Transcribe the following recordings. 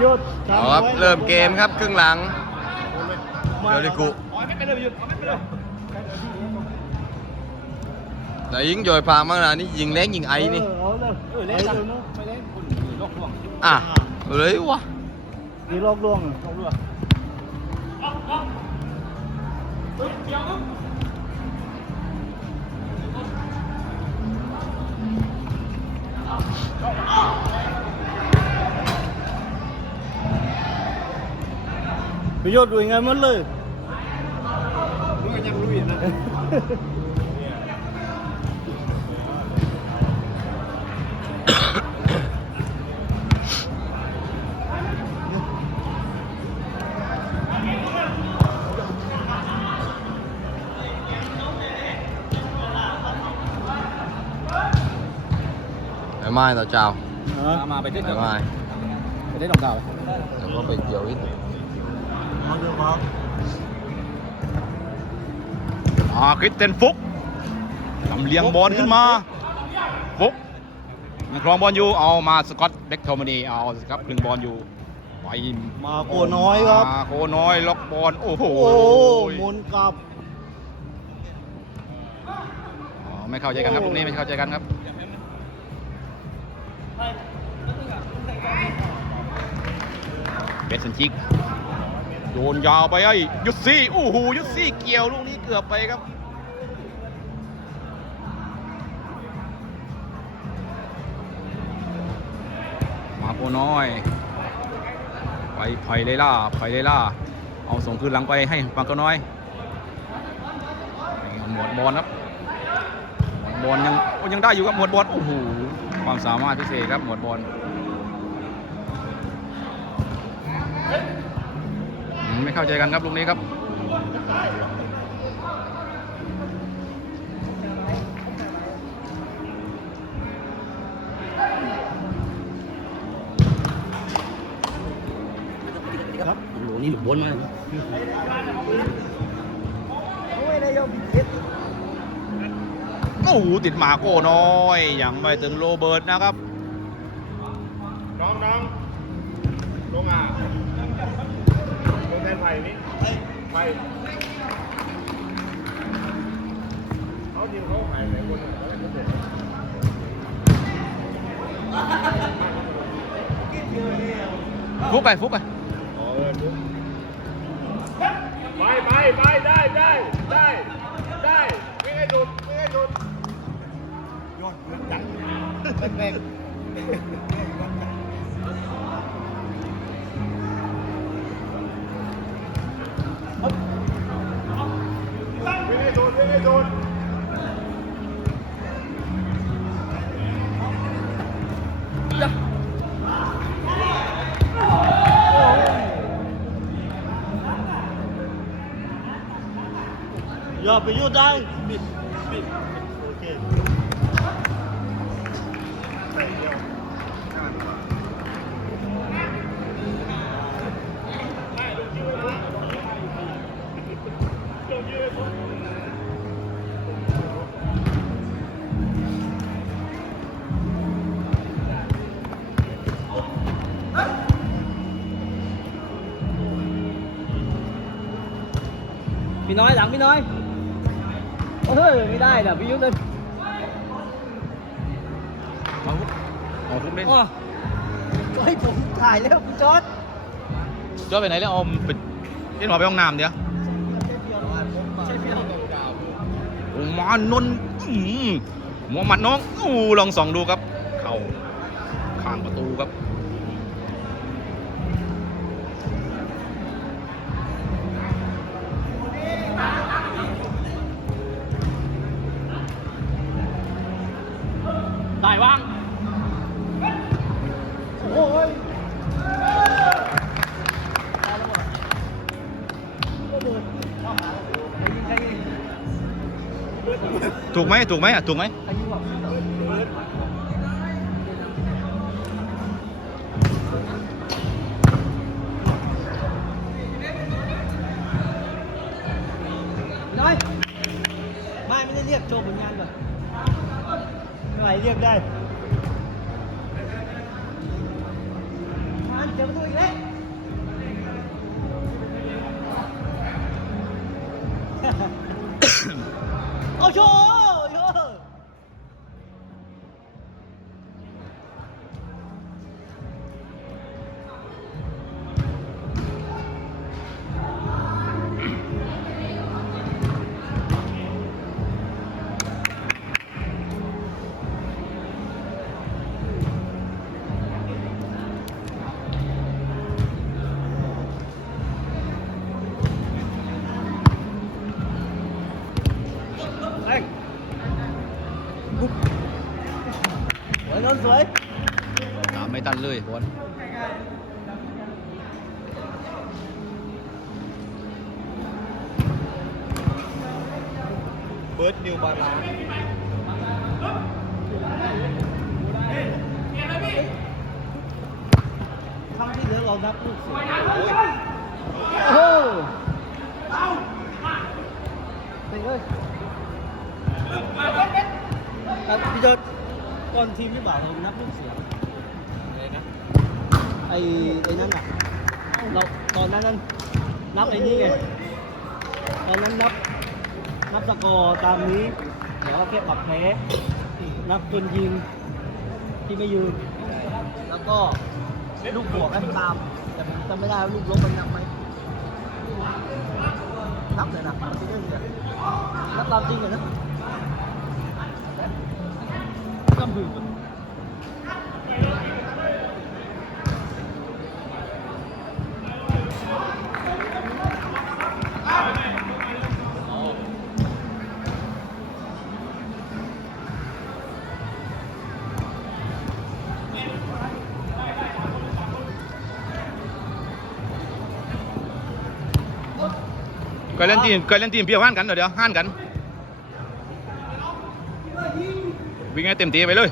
หยุดเอาครับเริ่มเกมครับครึ่งหลังเดี๋ยวดิกุแต่ยิงโยยพามากนะนี่ยิงเล็กยิงไอ้นี่เออเอาเลยเออเล่นเลยเนอะมีโรคห่วงลยวะมีรอบล่วงอ ประโยชน์ด้วยไงหมันเลยมึงก็ยังรู้อยู่นะไม่ไม่ต่อเจ้าฮะมาไปเล่นไอกดาวเดี๋ยวก็ไปเกี่ยวอีกมาดูครับอ่าคริสเตนฟุกลำเลียงบอลขึ้นมาฟุกมันครองบอลอยู่เอามาสกอตแบ็กโทมานีเอาสครับคลึงบอลอยู่ไปมาโกน้อยครับมาโกน้อยล็อกบอลโอ้โหโอ้หมุนกลับอ๋อไม่เข้าใจกันครับลูกนี้ไม่เข้าใจกันครับเบสซันชิก โยนยาวไปไอ้ยุดซี่โอ้โหยุดซี่เกี่ยวลูกนี้เกือบไปครับมาโกน้อย ไปไผ่เลล่าไผ่เลล่าเอาส่งคืนหลังไปให้มาโกน้อยหมวดบอลครับหมวดบอลยังยังได้อยู่ครับหมวดบอลโอ้โหความสามารถพิเศษครับหมวดบอลอืม ไม่เข้าใจกันครับลูกนี้ครับโหนี่หลุดบนมาโอ้โหติดหมาโก้น้อยยังไม่ถึงโรเบิร์ตนะครับ น้องน้องลงอะ ลงแทนไผ่นี่ไผ่เขายิงเขาไผ่ไหนคนอะเขาเล่ นเขา พี่น้อยหลังพี่น้อยเฮ้ยไม่ได้นะพี่ยุทธเลยเอาฟุกเอาฟุกเล่นโอ้เฮ้ยผมถ่ายแล้วคุณจอร์ดจอไปไหนแล้วเอาไปเล่นหมอไปห้องน้ำเดี๋ยวใช่พี่น้องโอ้มานนท์อื้อหือหัวหมัดน้องอู้ลองส่องดูครับ เข่าข้างประตูครับ ได้ว่างโอ้ยถูกไหมถูกไหมอะถูกไหมน้อยไม่ไม่ได้เรียกโชว์ผลงานก่อน ไหนเรียกได้งานเจอประตูอีกเละโอ้โห พี่โจดก่อนทีมหรือเปล่าเรานับลูกเสืออะไรนะไอ้ไอ้นั่นอะเราตอนนั้นนั้นนับไอ้นี่ไงตอนนั้นนับนับสกอร์ตามนี้เดี๋ยวแค่ปรับแพ้นับคนยิงที่ไม่ยืน แล้วก็ลูกบวกให้ตาม แต่ผมจำไม่ได้ว่าลูกลบมันนับไหมนับเลยนะไม่ได้เลยนับตามจริงเลยนะก็มือมันเคยเล่นทีมเคยเล่นที มเพียวห้านกันเดี๋ย วิ่งให้เต็มที่ไปเลย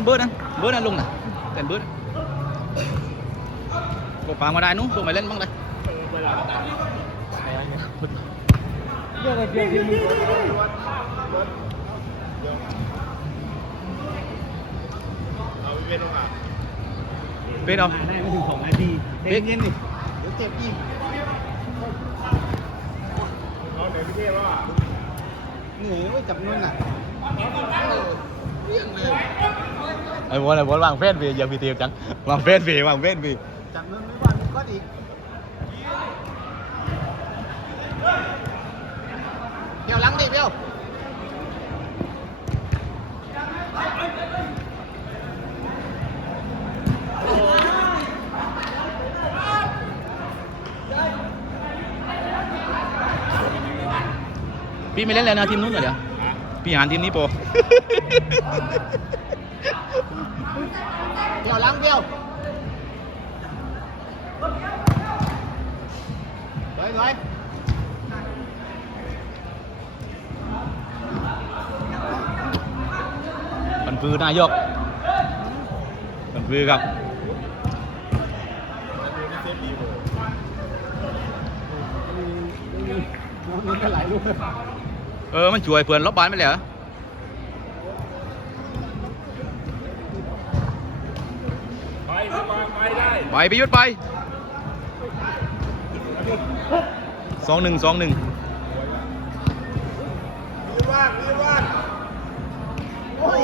เงินเบิร์ดนะเบิร์ดนะลุงนะแต่เบิร์ดกดฟังมาได้นู้นลุงไปเล่นบ้างเลย Yuk, yuk, yuk, yuk. เอาไปเป็นลงอะเป็นเอาได้ไม่ถึงสองนาทีเย็นเย็นดิเดี๋ยวเจ็บอีกเอาไหนพี่เทพว่าเหนื่อยไว้จับนุ่นอะ ไอ้บอลไอ้บอลวางเฟสวีอย่ามีเตียจังวางเฟสวีวางเฟสวีจับนุ่นไม่ว่ามีก็อีกเดี๋ยวหลังดิเดี๋ยวพี่ไม่เล่นแล้วนะทีมนู้นเหรอเดี๋ยว พี่หานทีมนี้โปรเดี๋ยวล้างเดียวร้อยร้อยปันฟือนายกปันฟือครับมันก็ไหลลูก เออ มันช่วยเพื่อนลบบานไปเลยเหรอไปสบายไปได้ไปไปยุดไปสองหนึ่งสองหนึ่งรีบว่างรีบว่างโอ้ย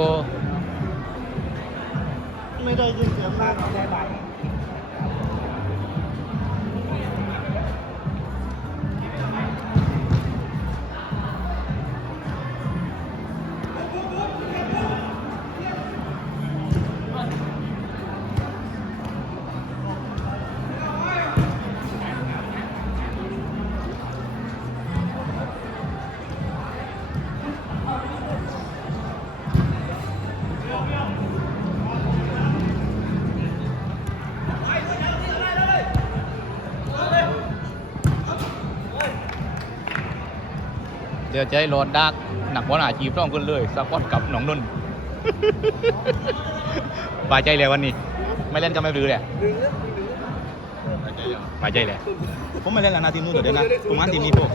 โก ไม่ได้ยินเสียงเลย เดี๋ยวจะให้รอดดักหนักบอลอาชีพต้องขึ้นเลยสปอตกับหนองนุ่นบายใจเลยวันนี้ ไม่เล่นก็ไม่รื้อเลยบายใจเลยผมไม่เล่นแล้วนะทีมนู้นเดี๋ยวนะผมงั้นทีมนี้พวก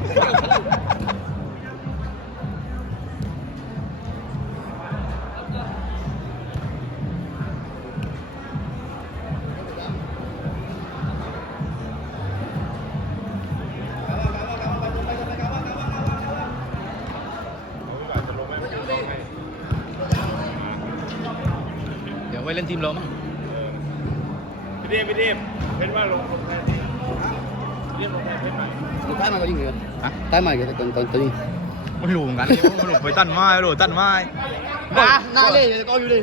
ฮะใต้มาก็ตอนตอนตอนนี้ไม่รู้เหมือนกันไม่รู้ไปตั้นไม้ไม่รู้ตั้นไม้บ้าหน้าเล่ก็อยู่ดิ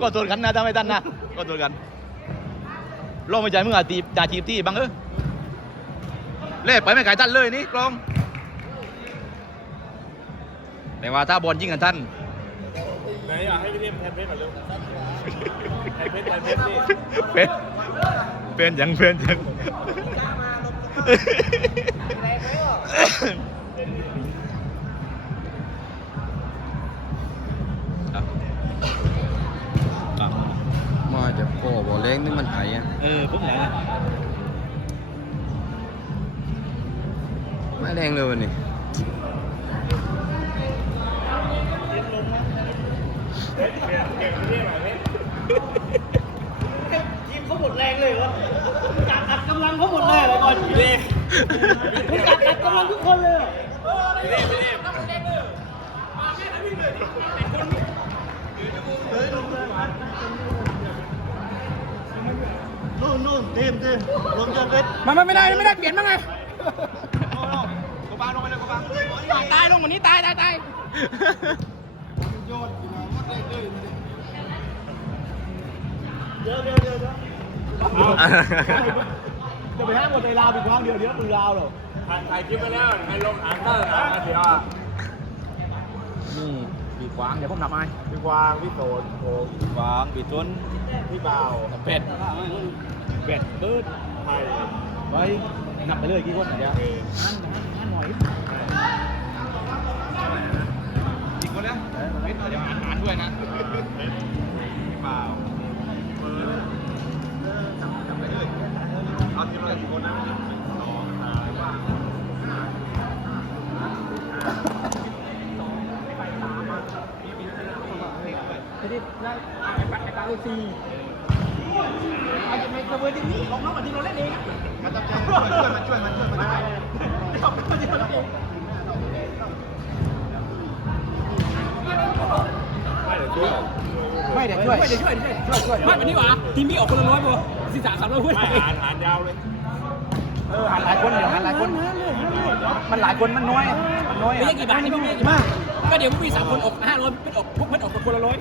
ก็ตัวกันนะถ้าไม่ตั้นนะก็ตัวกันลองไปใจมึงอาตีจ่าจีบที่บังเออเล่ไปไม่ไกลตั้นเลยนี่กลองแต่ว่าถ้าบอลยิงกันท่านไหนอยากให้พี่เดมแทนเพชรหน่อยเร็วแทนเพชรแทนเพชรนี่เป็นเป็นยังเป็นยังครับครับ มาจากโก้บ่อเล้งนี่มันไถอะเออปุ๊บไหนนะไม่แรงเลยวันนี้เก่งพี่เดมหน่อยเพชรทีมเขาหมดแรงเลยเหรอกัดอัดกำลังเขาหมดแรงเลยก่ อนอยู่เลยคุณกัดอัดกำลังทุกคนเลยเหรอพี่เดมพี่เดมนู่นนู่นทีมทีมลงจากเพชรมันมันไม่ได้ไม่ได้เปลี่ยนบ้างไงกูบาลงไปเลยกูบางตายลงกว่านี้ตายตายตายเดี๋ยเดี๋ยวเดี๋ยวเดี๋ยว จะไปห้ามหมดในลาวอีกครั้งเดียวเดี๋ยวมือลาวหรอถ่ายถ่ายคลิปไปแล้วในลงอ่านก็อ่านเดี๋ยวนี่ปีกวางเดี๋ยวผมนับไม้พี่กวางพี่โตนโถกวางปีต้นพี่เบาเป็ดเป็ดเบิร์ดไทยไว้นับไปเลยกี่คนเดี๋ยวโอเคอีกคนแล้วเป็ดเดี๋ยวอ่านอ่านด้วยนะพี่บ่าว จับไปเลยเอาทีละกี่คนนะ สองสาม ไม่ได้ได้ไอ้ปลาไอ้ปลาโอซีไอ้ไอ้กระเบื้องที่นี่ของน้องมันที่เราเล่นเองมันต้องช่วยมันช่วยมันช่วยมันช่วยไม่ต้องเป็นที่เราเล่นเองไม่เดี๋ยวช่วย ไม่เดี๋ยวช่วย ไม่เดี๋ยวช่วยช่วยช่วยไม่เป็นนี่หว่าทีมพี่ออกคนละร้อยป่ะสี่สามสามร้อยเพื่อนไม่อ่านอ่านยาวเลยเออหันหลายคนเดี๋ยวหันหลายคน มันหลายคนมันน้อย มันน้อยไม่ใช่กี่บาทนี่พี่ไม่กี่บาทก็เดี๋ยวพวกพี่สามคนออกห้าร้อยเป็นออกพวกมันออกคนละร้อย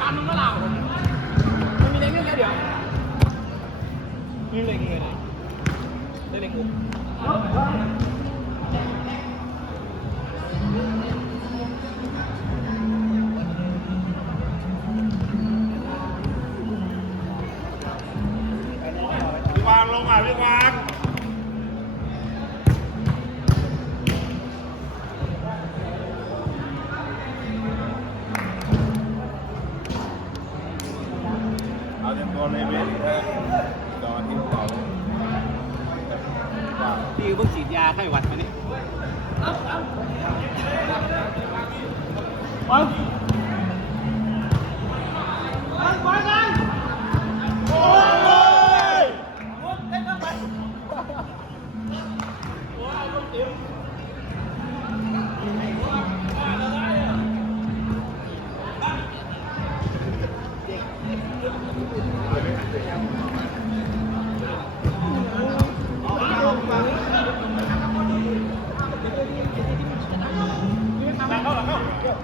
ตามมึงก็เหล่ามันมีเล็งเรื่องแค่เดี๋ยวมีเล็งเลยได้ เล่นงูพี่วางลงอะพี่วาง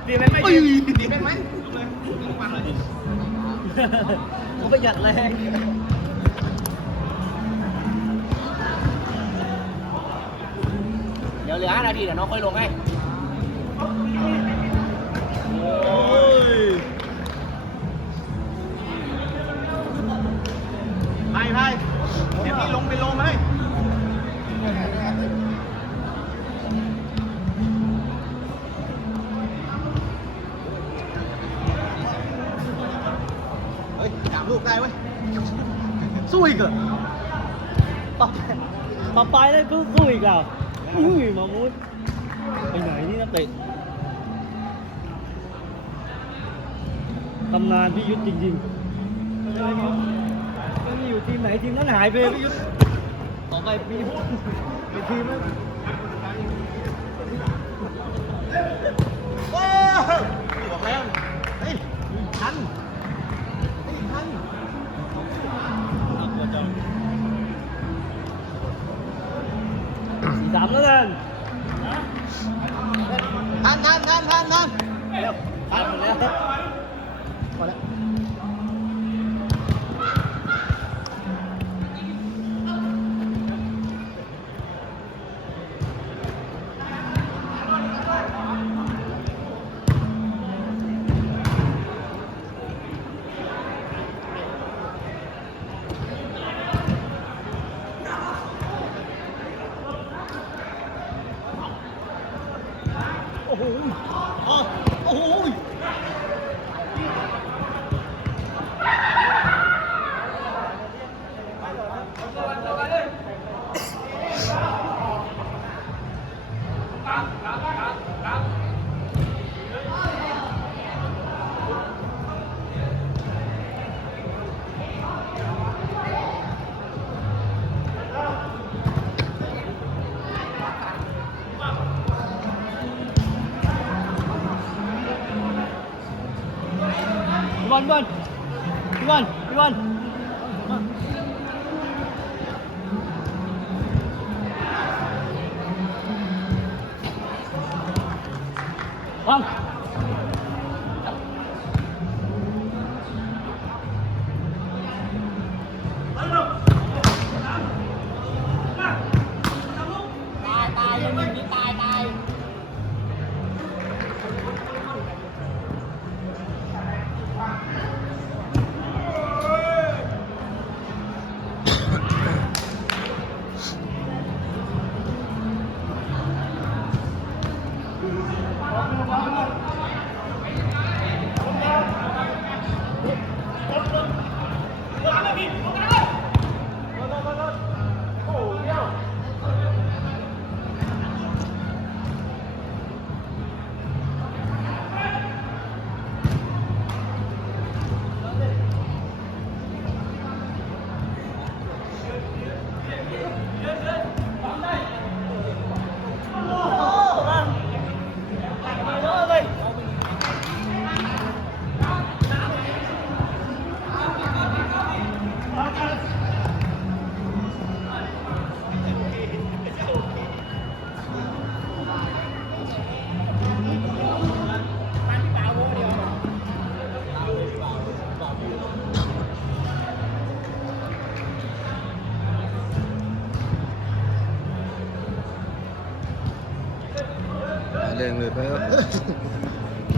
เขาประหยัดแรงเดี๋ยวเหลือห้านาทีเดี๋ยวน้องค่อยลงให้ อไปแล้วก็สู้อีกเหรออุ้ยมามุดไปไหนนี่นักเตะตำนานพี่ยุทธจริงๆไม่ได้อยู่ทีมไหนทีมนั้นหายไปพี่ยุทธต่อไปพี่ยุทธไปทีมนั้นว้าวบอกแล้ว สี่สามแล้วกันทัน บอลบอลพี่บอลพี่บอลวาง वाह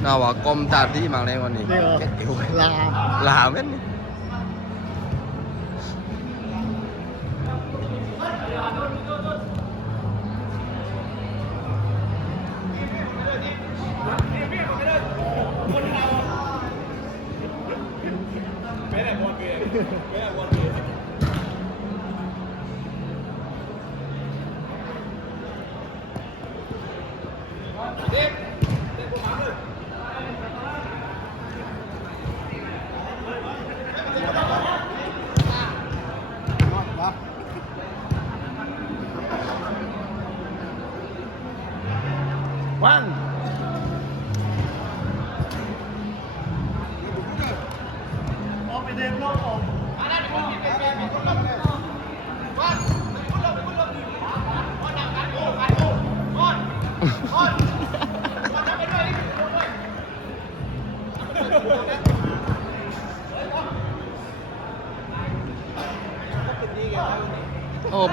น่าว่ากลมตาที่มาเลยวันนี้นี่เหรอเก็ดเอวลา ลาแม่นนี่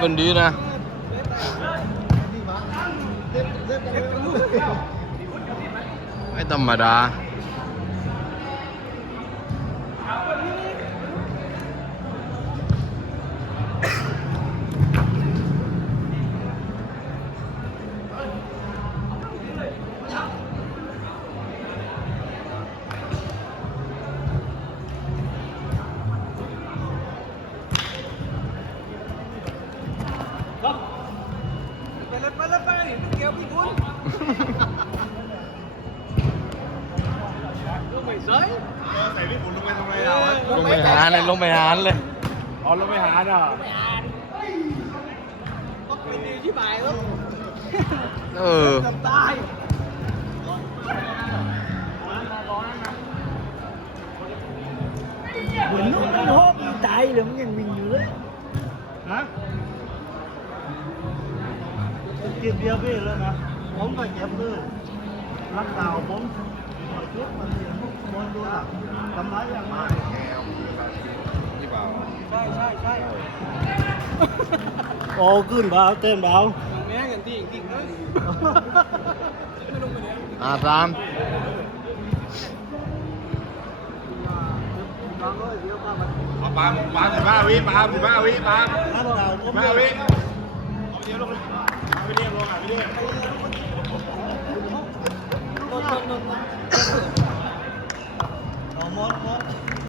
เป็นดีนะไม่ธรรมดา หาเลยลงไปหาเลยอ๋อลงไปหาน่ะเออเหมือนนุ่มมันโฮกตายเลยมันยังวิ่งอยู่เลยฮะเก็บเบียร์เบ้แล้วนะผมก็เก็บเลยรักดาวผมเก็บมันเสียบอลดูหลักทำร้ายอย่างมากใช่ใช่ใช่โอ้ขึ้นบ้าเต้นบ้าแม่กันที่จริงเลยไม่ลงไปเลยอ่าสามปามปามสิบห้าวิปามสิบห้าวิปามสิบห้าวิเอาไปเดียวลงเลยไปเดียวลงอะไปเดียวหมดหมด